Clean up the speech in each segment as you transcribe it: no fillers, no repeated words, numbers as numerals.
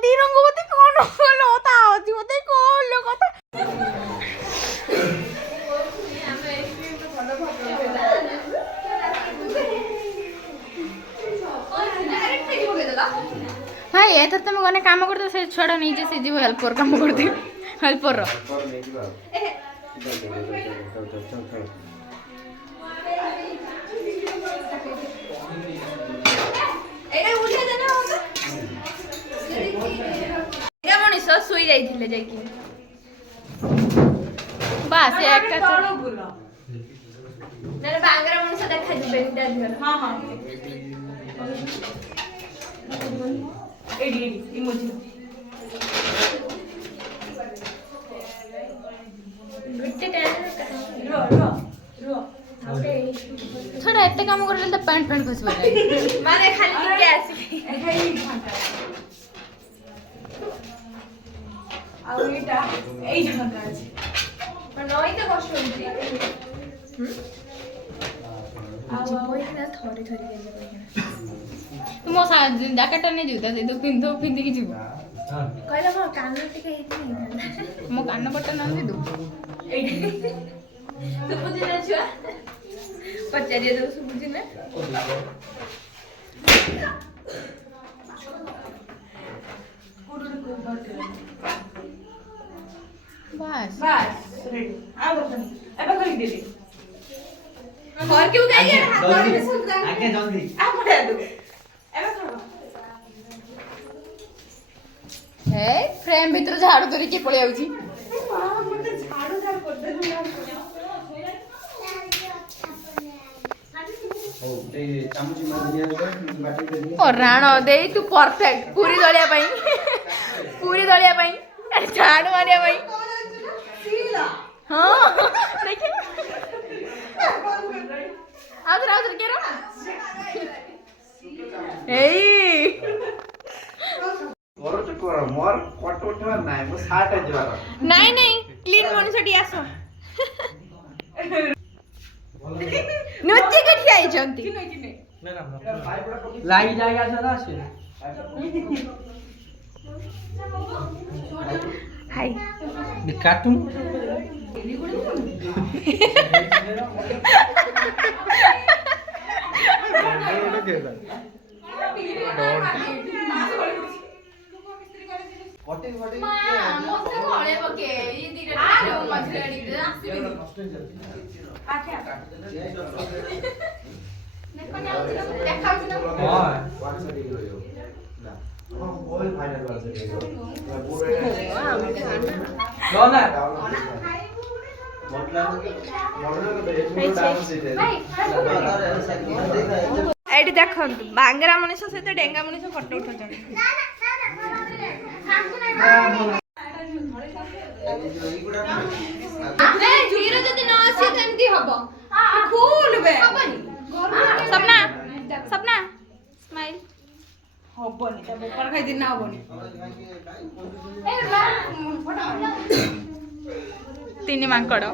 ରଙ୍ଗବତୀ ରଙ୍ଗବତୀ କଣ କଲ ତା ଅଛି ମତେ କଲ କଥା हाय एथर तुम गने काम करते से छोड़ा नीचे से जीव हेल्पर काम करते हेल्पर रो एटा उठे देना होगा एटा मनीष सोई जाइथिले जाकी बस एक का तोड़ बुला नरे बांगरा मनीष देखा दिबे इंटरव्यू हां हां एडी इमोजी बिट्टे रो रो रो थोड़ा एते काम करले त पैंट पैंट खस पड़े माने खाली टिके आसी एई घंटा आ एटा एई घंटा আছে पर नई तो कष्ट होती आ बोई ना थोड़ी थोड़ी के तुम जैकेट नहीं जीवता से तो पिंधि की जीव कहला मो कान टिके हेती मो कान पट्टा न दे दो तू बुझी ना छुआ पचारिए दो सु बुझी ना बस बस रेडी आ बतन एबे कहि देली और क्यों गई है हाथ में सुन जा आगे जल्दी आ पड़ा दो एबे करो हे फ्रेम भीतर झाड़ू धरि के पळे आउची मां मते झाड़ू झाड़ कर दे ओ ए चामची मार दिया बाटी दे दिया और राणो दे तू परफेक्ट पूरी दलिया पई झाड़ू मारिया पई सीला हां देखिए आउतर केरो एई मोर तो कर मोर कट उठवा नाही मो 60 जवार नाही क्लीन मनुष्यटी आसो नोची कठी आई जंती लाई जाएगा सदा से हाय काटूं एटी देखंतु बांगरा मनुष्य सहित डेंगा मनुष्य फोटो उठौछन ए जीरो जदी न आसी तंती हबो खूल बे सपना सपना स्माइल हबोनी तबे पर खाइ दिन ना हबोनी ए फोटो तीन मांकड़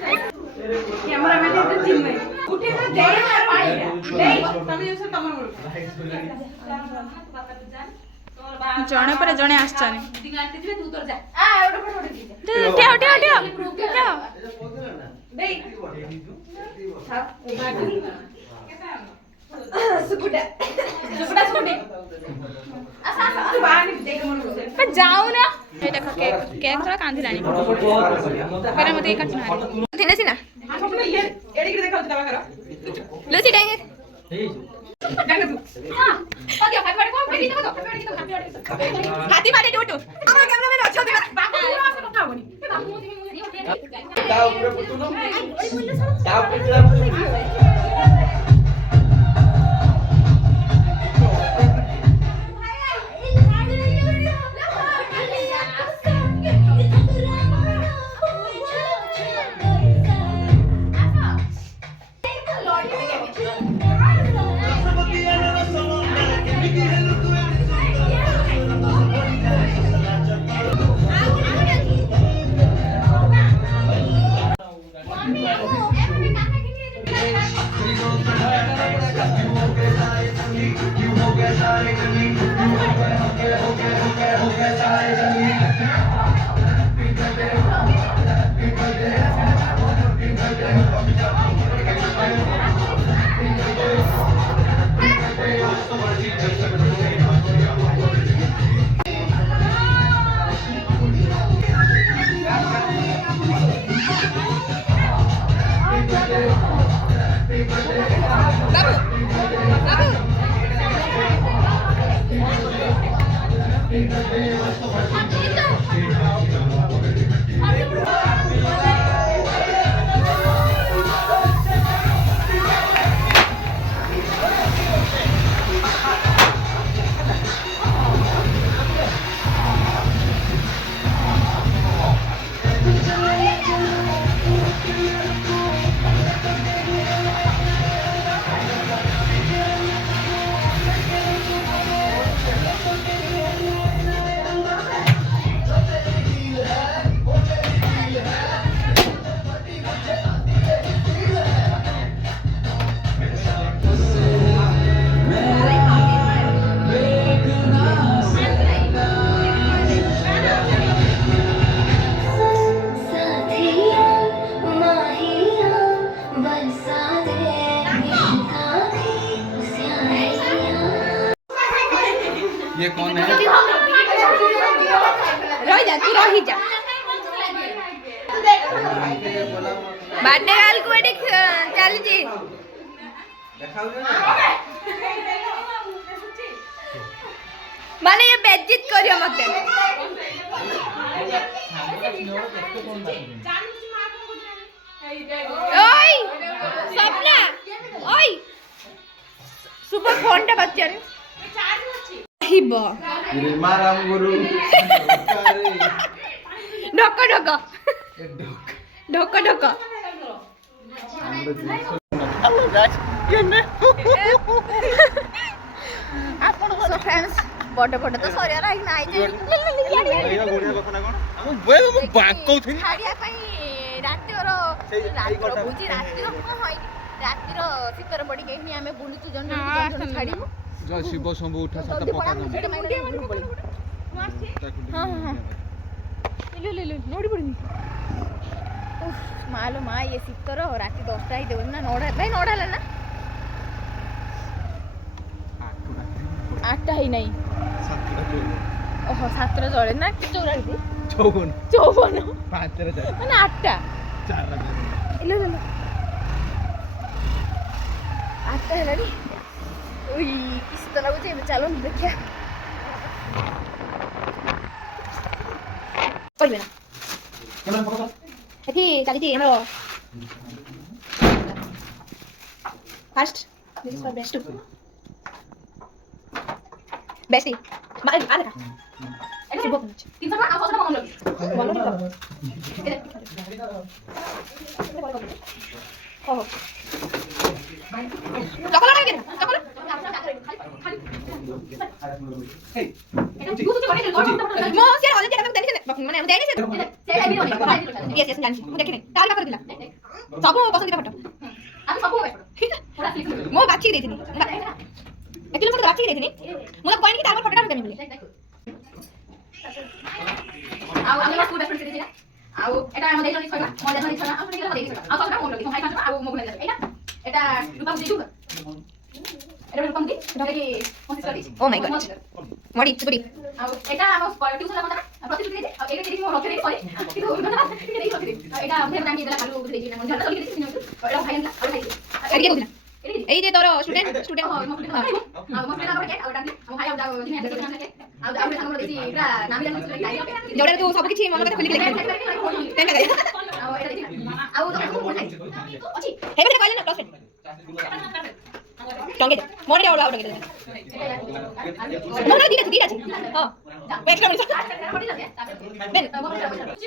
कैमरा मैन तो जिम में उठे ना दे यार पानी दे तमे उसे तमर बोल जणे पर जणे आछाने दिगाते दिबे तू तोर जा आ ओडे फोटो दे ठेव ठेव ठेव दे हां सुकुटा सुकुटा सुकुटी आसा तू बानी देख मन पे जाऊ ना ए देखो केक केक थोड़ा कांधी लानी पहले मते काट ना थिने सिना हां सपना ये एडी के देखाउ तबा करो लसी डांगे डांगे तू हां ओके हाथ वाले को फेरी दो हाथी मारे टूटू हमरा कैमरा में अच्छा दे बाबू पूरा से କଥା होनी बाबू ता ऊपर पुतु न ता ऊपर ये कौन है? रही जा तू रही जा बाटे गाल को एटे चल जी माने ये बेइज्जत करियो मते ओय सपना ओय सुपर फोनটা বাচ্চা রে আহিব মারাম গুরু ঢক ঢক ঢক ঢক ଆପଣ ସୋ ଫ୍ରେଣ୍ଡସ୍ ବଡ ବଡ ତ ସରିଆ ଲାଗି ନାଇ ଯେ ଛାଡ଼ିବା ପାଇଁ ରାତିର ବୁଝି ରାତିର କଣ ହଇ ରାତିର ଶୀତର ପଡ଼ିକି ହିଁ ଆମେ ବୁଲୁଛୁ ଜଣ ଛାଡ଼ିବୁ जय शिव शंभु उठा सात पका दो हां हां ले ले ले नोडी पड़नी उफ मालो मा ये सितर राती 10टा ही देउ ना नोडा भाई नोडा ले ना 8टा ही नहीं 7टा ओहो 7टा जळे ना 54 54 5टा जळे ना 8टा 4 ले ले 8टा है नी उई किस तरह बुझे चलो देखिए पहिले ना कैमरा पकड़ एथि चली थी हमरो first this is for best bestie मार आ देखा एने सिबो 300 का 800 का मांग लो ओहो चॉकलेट है क्या चॉकलेट हे এটা তুই তো করে মো সে হলে যেটা আমি জানি মানে আমি জানি সে यस यस জানি ମୁଁ ଦେଖିନି ତାର କା କରିଥିଲା ସବୁ ପସନ୍ଦ କିଟା ଫଟୋ আমি ସବୁ ମୁଁ ବାଛି ଦେଇଥିଲି ଏକ୍ଚୁअली ମୁଁ ବାଛି ଦେଇଥିଲି ମୁଁ କହିନି କି ତାର ଫଟୋଟା ଦେମି ବୋଲି ଆଉ ଆମେ ସ୍କୁଲ ବେଷ୍ଟ ଫ୍ରେଣ୍ଡ ଦେଇଥିଲା ଆଉ এটা ଆମ ଦେଇଛନ୍ତି ଛଡା ମୋ ଦେଇଛନ୍ତି ଛଡା ଆଉ ଦେଇଥିଲା ଦେଇଥିଲା ଆଉ ସବୁ ମୋ ଦେଇଛନ୍ତି ଭାଇ ପାଞ୍ଚ ଆଉ ମୋ ଦେଇଥିଲା ଏଇଟା এটা রূপা বুঝি দিও এটা রূপা মুদি এটা কি কনসিস্ট করি ও মাই গড মডি চুরি আর এটা আমার টিউশন লাগা না প্রতিদিন দিই আর এটা দিই মো রখে দেই পরে কিন্তু এটা দেই রখে দেই এটা আমি টাইম দিলা কালু বুঝি দেই না মন ঝাড়া তো দিই এটা ভাই না আর ভাই এটা কি বুঝিনা এই যে তোর স্টুডেন্ট আর মো ফ্রেন্ড আর কে আর ডাকি আর ভাই আর দিন এটা দিন থাকে আর আমরা সামনে দেখি এটা নামি লাগা जोड़ा तू सब किछि मन কথা খুলি লিখে টেন লাগে আর এটা দেখি আর তো কোন নাই अछि হেবে কইলে না ক্লাস টঙ্গে মোরে ওলা ওটা গেলে মোরে দিটা আছে हां এক্সট্রা মিনিট দেন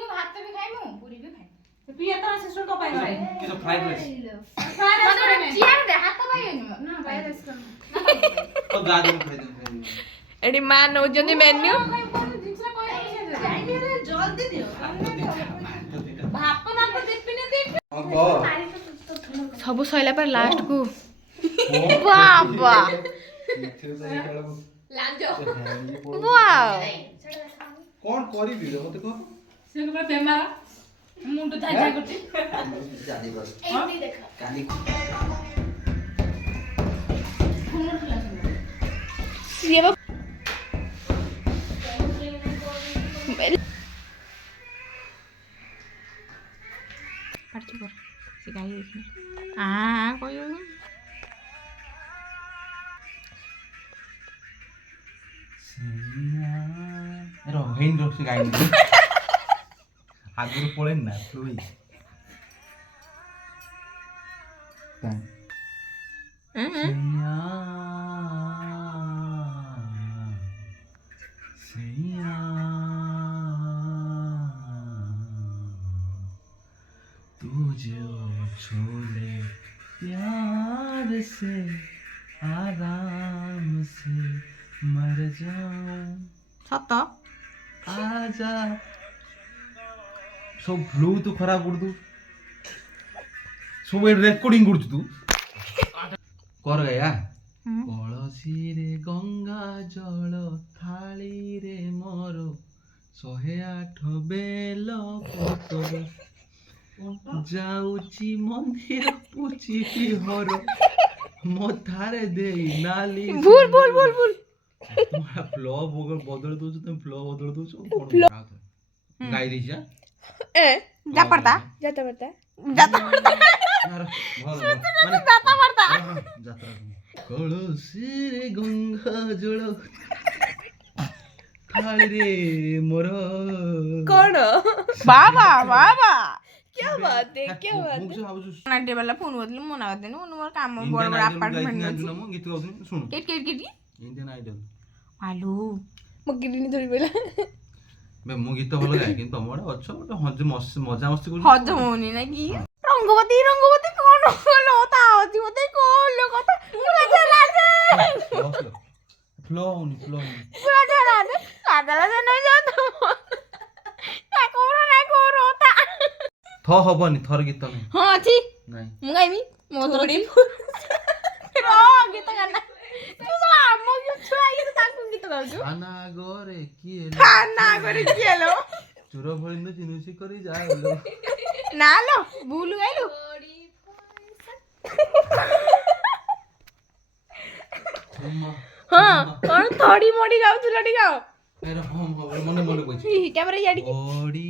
মু ভাত তো খাই মু পুরি भी খাই তুই এত সিস্টার তো পাই না কি তো ফ্রাইড রাইস চিয়ার দে হাত তো পাই না ফ্রাইড রাইস তো গাদি খাই দে এডি মান নউজନ୍ତି মেনু জলদি দিও ভাত না তো দেখিনে দেখ सब सैला पर लास्ट को बाबा वाओ କଣ କରିବି ରେ ମତେ କହ ସେ ଗୋଟେ ବେମାର ମୁଣ୍ଡ ଥାଏ ଯାଇ କରୁଛି ଜାନି ବସ ଏମିତି ଦେଖ କାଲି ये वो पढ़ कर सिखाई इसने हां कोई रोहिन रोसे गाइन आगुर पळे ना फ्लुई तू जो छोले प्यार से आराम से मर जाऊं सत आजा सब फ्लू तो खराब कर दू सब रेकर्डिंग कर तू कर गया कलसी रे गंगा जल थाली रे मोर 108 बेल पतर जाऊची मंदिर पूची हर मथारे देई नाली भूल भूल भूल भूल तुम्हारा फ्लो बदल दो तुम फ्लो बदल दो कौन गाई दी जा ए जाता पड़ता यार भल माने जाता पड़ता যাত্রা কলসি রে গঙ্গা জল থালি রে মোর कौन बाबा बाबा क्या बात है क्या बात ମୁଁ ଭାବୁଛୁ है ना वाला फोन बदले मना करते ना उन्होंने काम में बड़ा बड़ा अपार्टमेंट में ମୁଁ ଗୀତ ଗାଉଥିଲି ଶୁଣ kit kit kit Indian idol आलू मगिनी थोड़ी बोला ବେ ମୁଁ ଗୀତ ଭଲ ଗାଏ କିନ୍ତୁ ତମ ଆଡେ ଅଛ ଗୋଟେ ମଜା ମସ୍ତି କରୁଛ हजम होनी ना की रंगवती कौन बोलो होता होती होते कौन लोग होता पूरा चला दे फ्लो पूरा चला दे कागला से नहीं जाता ना कौन होता ଥ ହବନି ଥର ଗୀତ ନାହିଁ हाँ अच्छी ନାଇଁ मुंगाई मो थोड़ी रो गीत गाना तू सब आमो क्यों छुआ ये तो ताकू गीत गाउछु ଖାନା ଗରେ କିଏ खाना करे किएलो ଚୁର ଭଳିନ୍ଦ ଚିନୁଛି କରି ଯାଏ ना लो भूल गइलो हाँ और थोड़ी मोड़ी गाउछु लड़ी गाओ अरे हम मने मने कोइ कैमरा याडी ओडी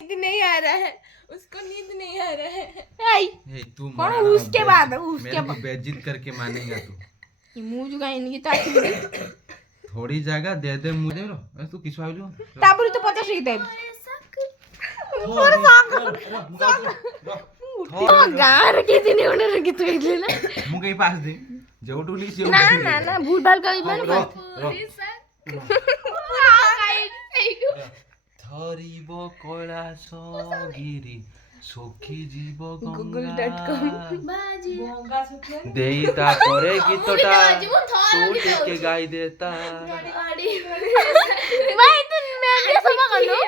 नींद नहीं आ रहा है उसको नींद नहीं आ रहा है आई हे तू कौन माना उसके बाद उसके मेरे को बेइज्जत करके मानेगा तू ये मुंह जो गाइन की ताकि थोड़ी जगह दे मुझे रो तू किस आइलो तापुरी तो 50 ही दे और तो गार के दिन ओने रे गीत गाइले ना मु कहीं पास दे जोटू ली से ना ना ना भूल भाल का इबन थरीब कैलाश गिरी सखी जीव google.com बाजी देईता करे गीतटा तू टिके गाई देता गाड़ी भाई तू मैं कैसे मगलो